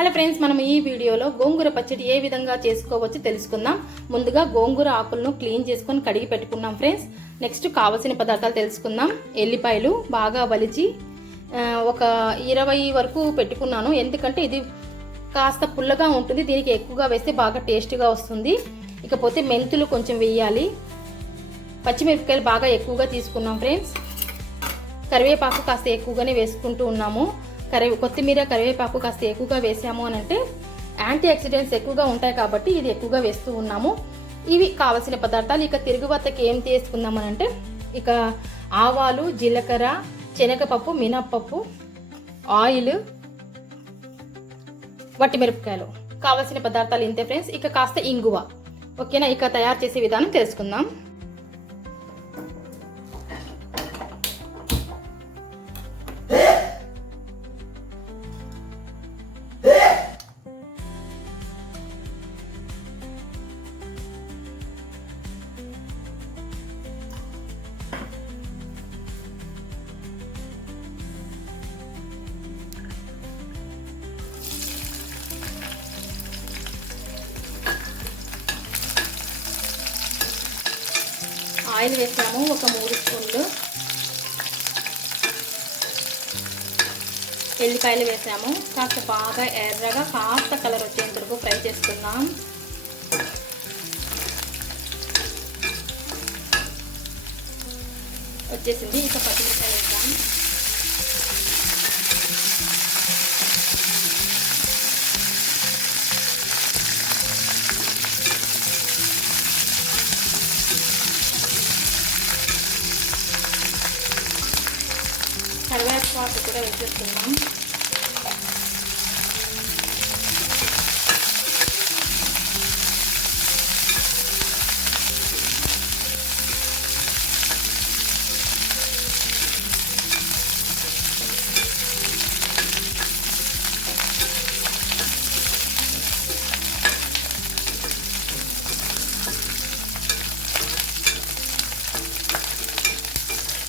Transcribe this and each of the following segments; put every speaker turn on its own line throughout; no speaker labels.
Hello friends మనం ఈ వీడియోలో గోంగూర పచ్చడి ఏ విధంగా చేసుకోవచ్చో తెలుసుకుందాం. ముందుగా గోంగూర ఆకులను క్లీన్ చేసుకొని కడిగి పెట్టుకున్నాం ఫ్రెండ్స్. నెక్స్ట్ కావలసిన పదార్థాలు తెలుసుకుందాం. ఎల్లిపాయలు బాగా వలిచి ఒక ఇరవై వరకు పెట్టుకున్నాను. ఎందుకంటే ఇది కాస్త పుల్లగా ఉంటుంది దీనికి ఎక్కువగా వేస్తే బాగా టేస్ట్గా వస్తుంది. ఇకపోతే మెంతులు కొంచెం వేయాలి. పచ్చిమిరపకాయలు బాగా ఎక్కువగా తీసుకున్నాం ఫ్రెండ్స్. కరివేపాకు కాస్త ఎక్కువగానే వేసుకుంటూ ఉన్నాము. కరివే కొత్తిమీర కరివేపాకు కాస్త ఎక్కువగా వేసాము అని అంటే యాంటీ ఆక్సిడెంట్స్ ఎక్కువగా ఉంటాయి కాబట్టి ఇది ఎక్కువగా వేస్తూ ఉన్నాము. ఇవి కావలసిన పదార్థాలు ఇక తిరుగువత్తకి ఏం తీసుకుందామని అంటే ఇక ఆవాలు జీలకర్ర శనగపప్పు మినప్పప్పు ఆయిల్ వట్టిమిరపకాయలు కావలసిన పదార్థాలు ఇంతే ఫ్రెండ్స్. ఇక కాస్త ఇంగువ. ఓకేనా? ఇక తయారు చేసే విధానం తెలుసుకుందాం. ఆయిల్ వేసాము ఒక మూడు స్పూన్లు. ఎల్లిపాయలు వేసాము. కాస్త బాగా ఎర్రగా కాస్త కలర్ వచ్చేంత వరకు ఫ్రై చేసుకుందాం. వచ్చేసింది. ఇక పచ్చిమిరపకాయలు వేసాం కరివేపాకు కూడా వేసేస్తున్నాం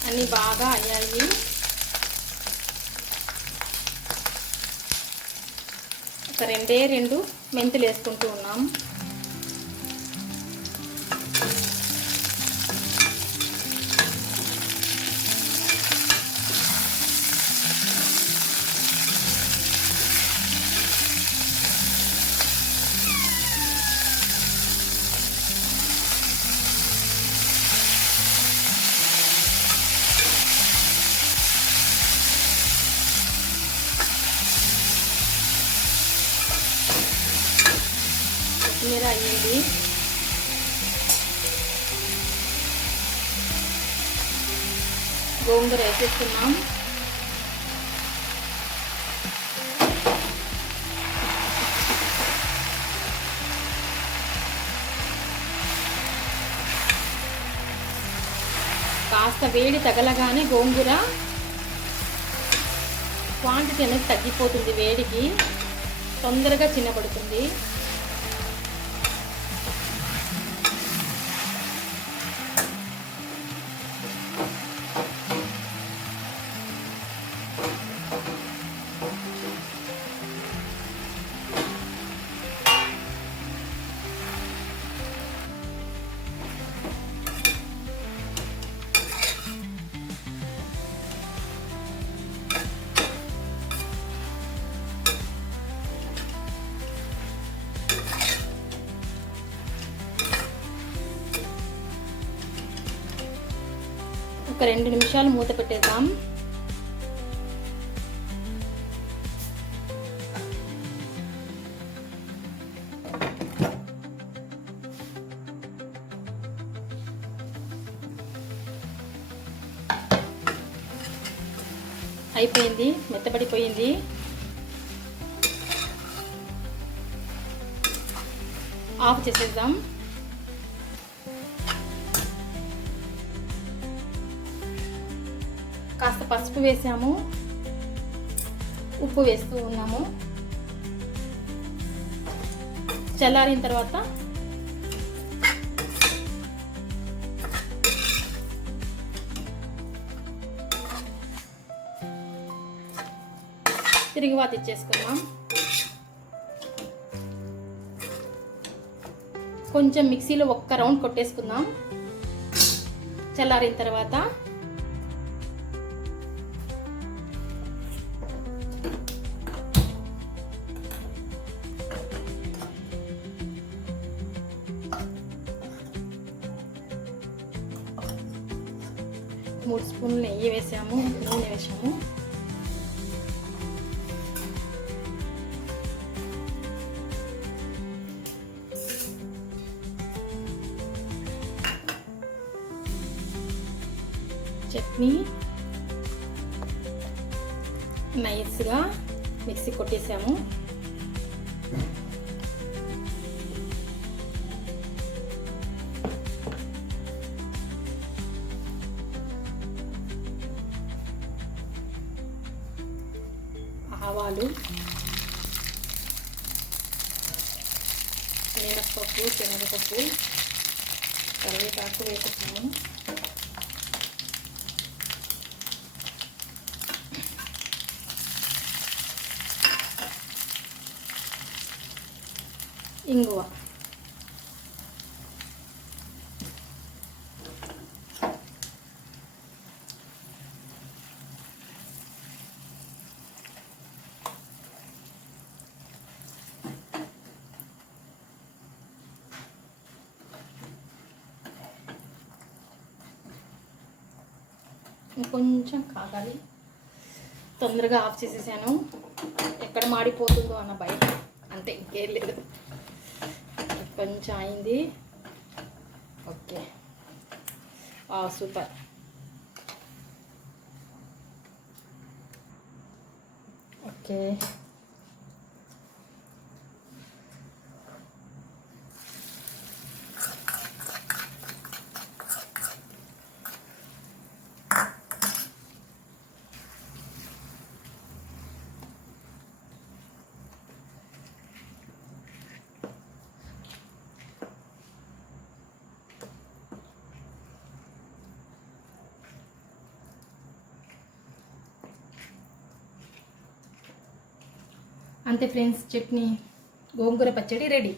అన్నీ బాగా అయ్యాయి ఒక రెండే రెండు మెంతులు వేసుకుంటూ ఉన్నాం. గోంగూర వేసేస్తున్నాం కాస్త వేడి తగలగానే గోంగూర క్వాంటిటీ అనేది తగ్గిపోతుంది వేడికి. తొందరగా చిన్నపడుతుంది. ఒక రెండు నిమిషాలు మూత పెట్టేద్దాం. అయిపోయింది మెత్తబడిపోయింది. ఆఫ్ చేసేద్దాం. కాస్త పసుపు వేసాము. ఉప్పు వేస్తూ ఉన్నాము. చల్లారిన తర్వాత తిరిగి ఇచ్చేసుకున్నాం కొంచెం మిక్సీలో ఒక్క రౌండ్ కొట్టేసుకుందాం. చల్లారిన తర్వాత మూడు స్పూన్లు నెయ్యి వేసాము నూనె వేసాము. చట్నీ నైస్గా మిక్సీ కొట్టేసాము. ఆవాలు మినప్పప్పు శనగపప్పు కరివేపాకు వేసుకున్నాము ఇంగువ. కొంచెం కాగాలి. తొందరగా ఆఫ్ చేసేసాను. ఎక్కడ మాడిపోతుందో అన్న భయం. అంతే ఇంకేం లేదు. కొంచెం అయింది. ఓకే. ఆ సూపర్. ఓకే. అంతే ఫ్రెండ్స్ చట్నీ గోంగూర పచ్చడి రెడీ.